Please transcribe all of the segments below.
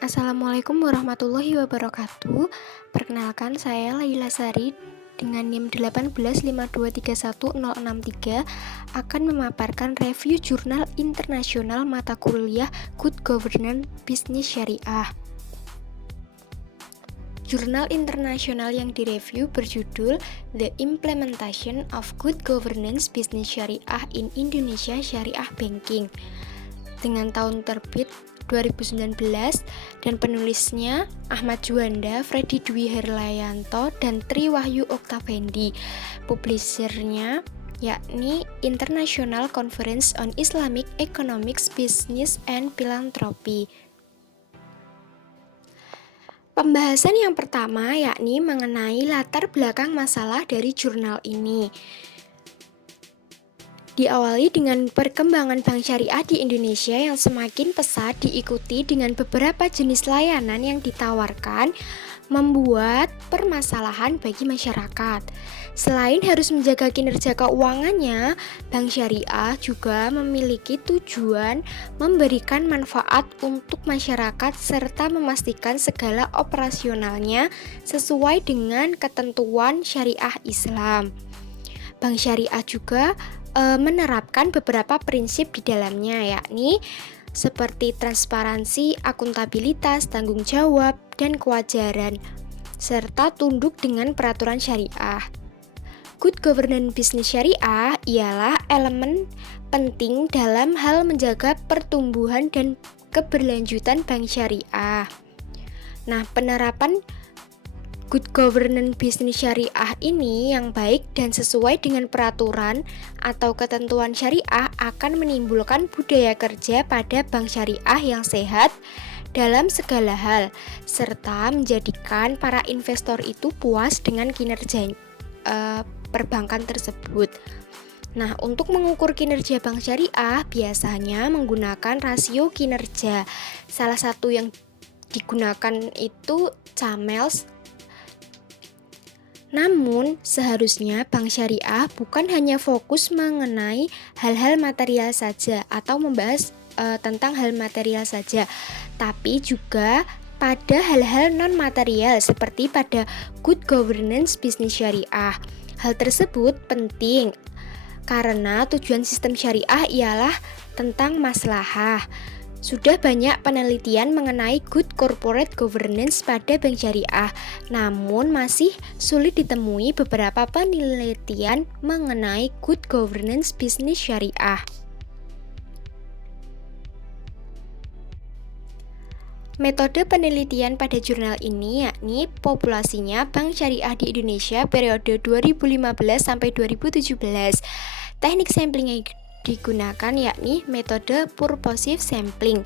Assalamualaikum warahmatullahi wabarakatuh. Perkenalkan, saya Laila Sari dengan NIM 185231063 akan memaparkan review jurnal internasional mata kuliah Good Governance Bisnis Syariah. Jurnal internasional yang direview berjudul The Implementation of Good Governance Business Syariah in Indonesia Syariah Banking dengan tahun terbit 2019 dan penulisnya Ahmad Juanda, Freddy Dwi Herlayanto, dan Tri Wahyu Oktavandi. Publishernya yakni International Conference on Islamic Economics, Business and Philanthropy. Pembahasan yang pertama yakni mengenai latar belakang masalah dari jurnal ini. Diawali dengan perkembangan bank syariah di Indonesia yang semakin pesat diikuti dengan beberapa jenis layanan yang ditawarkan, membuat permasalahan bagi masyarakat. Selain harus menjaga kinerja keuangannya, bank syariah juga memiliki tujuan memberikan manfaat untuk masyarakat serta memastikan segala operasionalnya sesuai dengan ketentuan syariah Islam. Bank syariah juga menerapkan beberapa prinsip di dalamnya, yakni seperti transparansi, akuntabilitas, tanggung jawab, dan kewajaran, serta tunduk dengan peraturan syariah. Good governance bisnis syariah ialah elemen penting dalam hal menjaga pertumbuhan dan keberlanjutan bank syariah. Nah, penerapan Good governance bisnis syariah ini yang baik dan sesuai dengan peraturan atau ketentuan syariah akan menimbulkan budaya kerja pada bank syariah yang sehat dalam segala hal, serta menjadikan para investor itu puas dengan kinerja perbankan tersebut. Nah, untuk mengukur kinerja bank syariah biasanya menggunakan rasio kinerja. Salah satu yang digunakan itu CAMELS. Namun, seharusnya bank syariah bukan hanya fokus mengenai hal-hal material saja atau membahas tentang hal material saja, tapi juga pada hal-hal non-material seperti pada good governance bisnis syariah. Hal tersebut penting karena tujuan sistem syariah ialah tentang maslahah. Sudah banyak penelitian mengenai good corporate governance pada bank syariah, namun masih sulit ditemui beberapa penelitian mengenai good governance bisnis syariah. Metode penelitian pada jurnal ini yakni populasinya bank syariah di Indonesia periode 2015 sampai 2017. Teknik sampling yang digunakan yakni metode purposive sampling,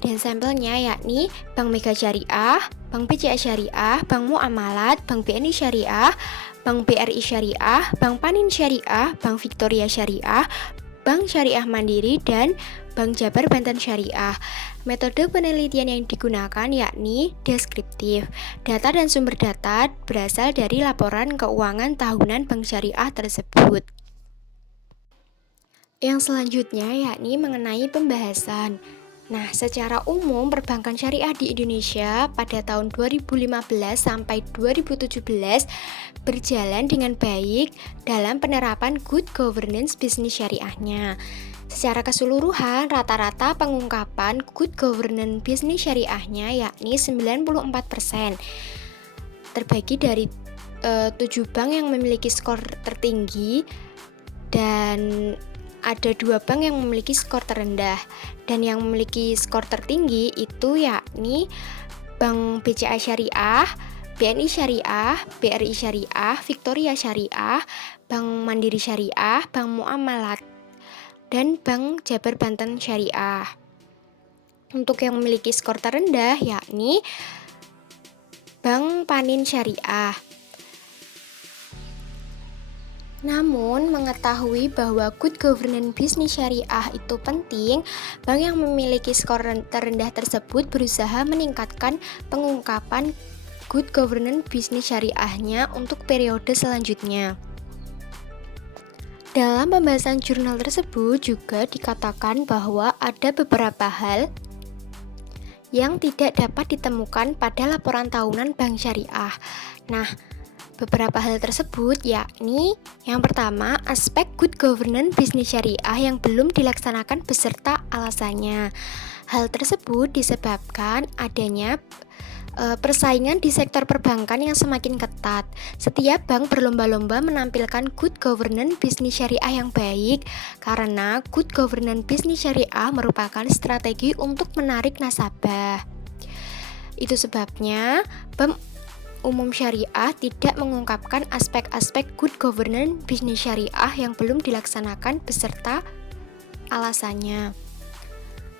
dan sampelnya yakni Bank Mega Syariah, Bank BCA Syariah, Bank Muamalat, Bank BNI Syariah, Bank BRI Syariah, Bank Panin Syariah, Bank Victoria Syariah, Bank Syariah Mandiri, dan Bank Jabar Banten Syariah. Metode penelitian yang digunakan yakni deskriptif. Data dan sumber data berasal dari laporan keuangan tahunan bank syariah tersebut. Yang selanjutnya yakni mengenai pembahasan. Nah, secara umum perbankan syariah di Indonesia pada tahun 2015 sampai 2017 berjalan dengan baik dalam penerapan good governance bisnis syariahnya. Secara keseluruhan, rata-rata pengungkapan good governance bisnis syariahnya yakni 94%. Terbagi dari 7 bank yang memiliki skor tertinggi dan ada 2 bank yang memiliki skor terendah, dan yang memiliki skor tertinggi itu yakni Bank BCA Syariah, BNI Syariah, BRI Syariah, Victoria Syariah, Bank Mandiri Syariah, Bank Muamalat, dan Bank Jabar Banten Syariah. Untuk yang memiliki skor terendah yakni Bank Panin Syariah. Namun, mengetahui bahwa good governance bisnis syariah itu penting, bank yang memiliki skor terendah tersebut berusaha meningkatkan pengungkapan good governance bisnis syariahnya untuk periode selanjutnya. Dalam pembahasan jurnal tersebut juga dikatakan bahwa ada beberapa hal yang tidak dapat ditemukan pada laporan tahunan bank syariah. Nah, beberapa hal tersebut yakni yang pertama, aspek good governance bisnis syariah yang belum dilaksanakan beserta alasannya. Hal tersebut disebabkan adanya persaingan di sektor perbankan yang semakin ketat. Setiap bank berlomba-lomba menampilkan good governance bisnis syariah yang baik karena good governance bisnis syariah merupakan strategi untuk menarik nasabah. Itu sebabnya Bank Umum Syariah tidak mengungkapkan aspek-aspek good governance bisnis syariah yang belum dilaksanakan beserta alasannya.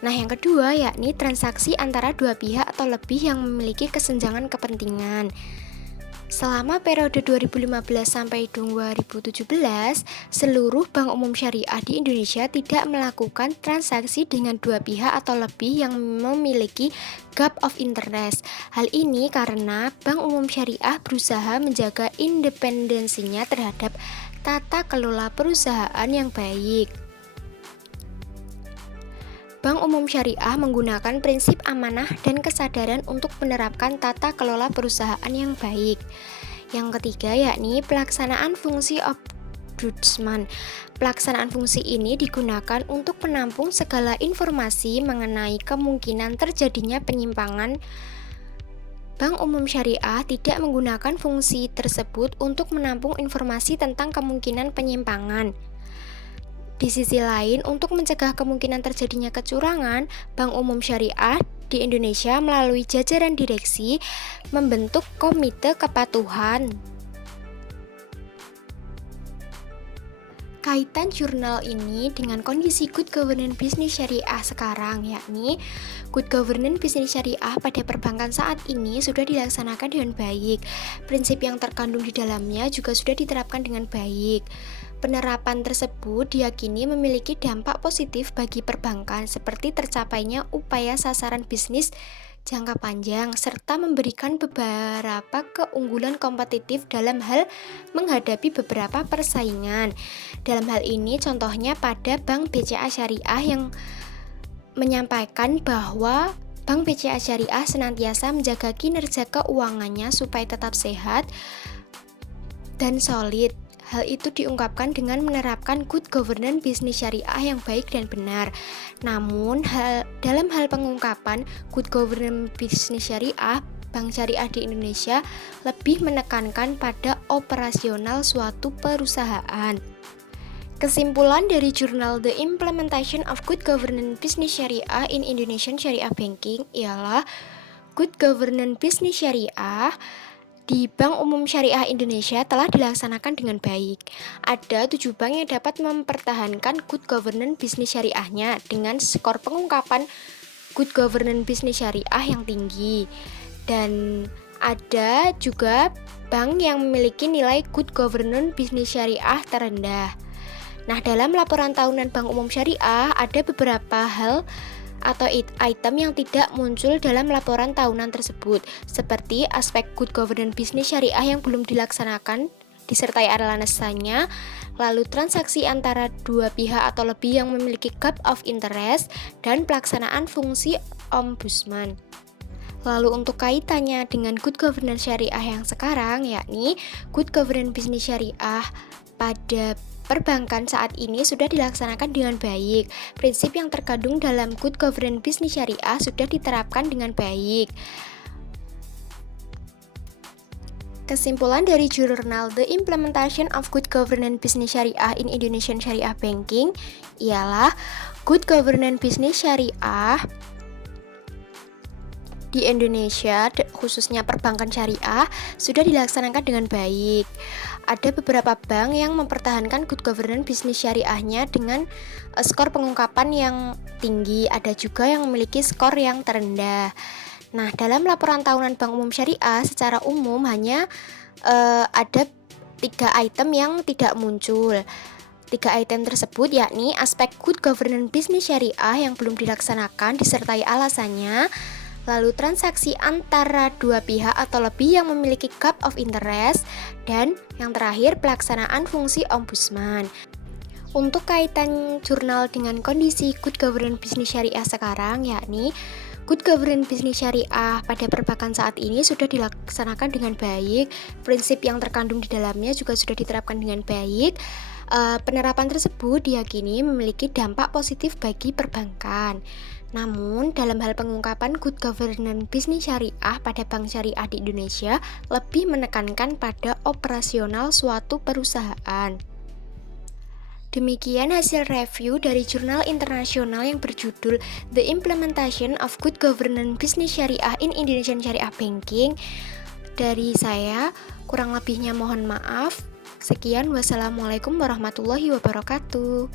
Nah, yang kedua yakni transaksi antara dua pihak atau lebih yang memiliki kesenjangan kepentingan. Selama periode 2015 sampai 2017, seluruh bank umum syariah di Indonesia tidak melakukan transaksi dengan dua pihak atau lebih yang memiliki gap of interest. Hal ini karena Bank Umum Syariah berusaha menjaga independensinya terhadap tata kelola perusahaan yang baik. Bank Umum Syariah menggunakan prinsip amanah dan kesadaran untuk menerapkan tata kelola perusahaan yang baik. Yang ketiga yakni pelaksanaan fungsi ombudsman. Pelaksanaan fungsi ini digunakan untuk menampung segala informasi mengenai kemungkinan terjadinya penyimpangan. Bank Umum Syariah tidak menggunakan fungsi tersebut untuk menampung informasi tentang kemungkinan penyimpangan. Di sisi lain, untuk mencegah kemungkinan terjadinya kecurangan, Bank Umum Syariah di Indonesia melalui jajaran direksi membentuk komite kepatuhan. Kaitan jurnal ini dengan kondisi good governance bisnis syariah sekarang, yakni good governance bisnis syariah pada perbankan saat ini sudah dilaksanakan dengan baik. Prinsip yang terkandung di dalamnya juga sudah diterapkan dengan baik. Penerapan tersebut diyakini memiliki dampak positif bagi perbankan seperti tercapainya upaya sasaran bisnis jangka panjang serta memberikan beberapa keunggulan kompetitif dalam hal menghadapi beberapa persaingan. Dalam hal ini contohnya pada Bank BCA Syariah yang menyampaikan bahwa Bank BCA Syariah senantiasa menjaga kinerja keuangannya supaya tetap sehat dan solid. Hal itu diungkapkan dengan menerapkan good governance bisnis syariah yang baik dan benar. Namun, dalam hal pengungkapan good governance bisnis syariah, Bank Syariah di Indonesia lebih menekankan pada operasional suatu perusahaan. Kesimpulan dari jurnal The Implementation of Good Governance Business Syariah in Indonesian Sharia Banking ialah good governance bisnis syariah di Bank Umum Syariah Indonesia telah dilaksanakan dengan baik. Ada 7 bank yang dapat mempertahankan good governance bisnis syariahnya dengan skor pengungkapan good governance bisnis syariah yang tinggi. Dan ada juga bank yang memiliki nilai good governance bisnis syariah terendah. Nah, dalam laporan tahunan Bank Umum Syariah ada beberapa hal atau item yang tidak muncul dalam laporan tahunan tersebut, seperti aspek good governance bisnis syariah yang belum dilaksanakan disertai alasannya, lalu transaksi antara dua pihak atau lebih yang memiliki gap of interest, dan pelaksanaan fungsi ombudsman. Lalu untuk kaitannya dengan good governance syariah yang sekarang, yakni good governance bisnis syariah pada perbankan saat ini sudah dilaksanakan dengan baik. Prinsip yang terkandung dalam good governance bisnis syariah sudah diterapkan dengan baik. Kesimpulan dari jurnal The Implementation of Good Governance Business Syariah in Indonesian Sharia Banking ialah good governance bisnis syariah di Indonesia, khususnya perbankan syariah, sudah dilaksanakan dengan baik. Ada beberapa bank yang mempertahankan good governance bisnis syariahnya dengan skor pengungkapan yang tinggi, ada juga yang memiliki skor yang terendah. Nah, dalam laporan tahunan Bank Umum Syariah secara umum hanya ada 3 item yang tidak muncul. 3 item tersebut yakni aspek good governance bisnis syariah yang belum dilaksanakan disertai alasannya, lalu transaksi antara dua pihak atau lebih yang memiliki gap of interest, dan yang terakhir pelaksanaan fungsi ombudsman. Untuk kaitan jurnal dengan kondisi good governance bisnis syariah sekarang, yakni Good governance bisnis syariah pada perbankan saat ini sudah dilaksanakan dengan baik, prinsip yang terkandung di dalamnya juga sudah diterapkan dengan baik. Penerapan tersebut diyakini memiliki dampak positif bagi perbankan. Namun, dalam hal pengungkapan good governance bisnis syariah pada bank syariah di Indonesia lebih menekankan pada operasional suatu perusahaan. Demikian hasil review dari jurnal internasional yang berjudul The Implementation of Good Governance Business Syariah in Indonesian Sharia Banking. Dari saya, kurang lebihnya mohon maaf. Sekian, wassalamualaikum warahmatullahi wabarakatuh.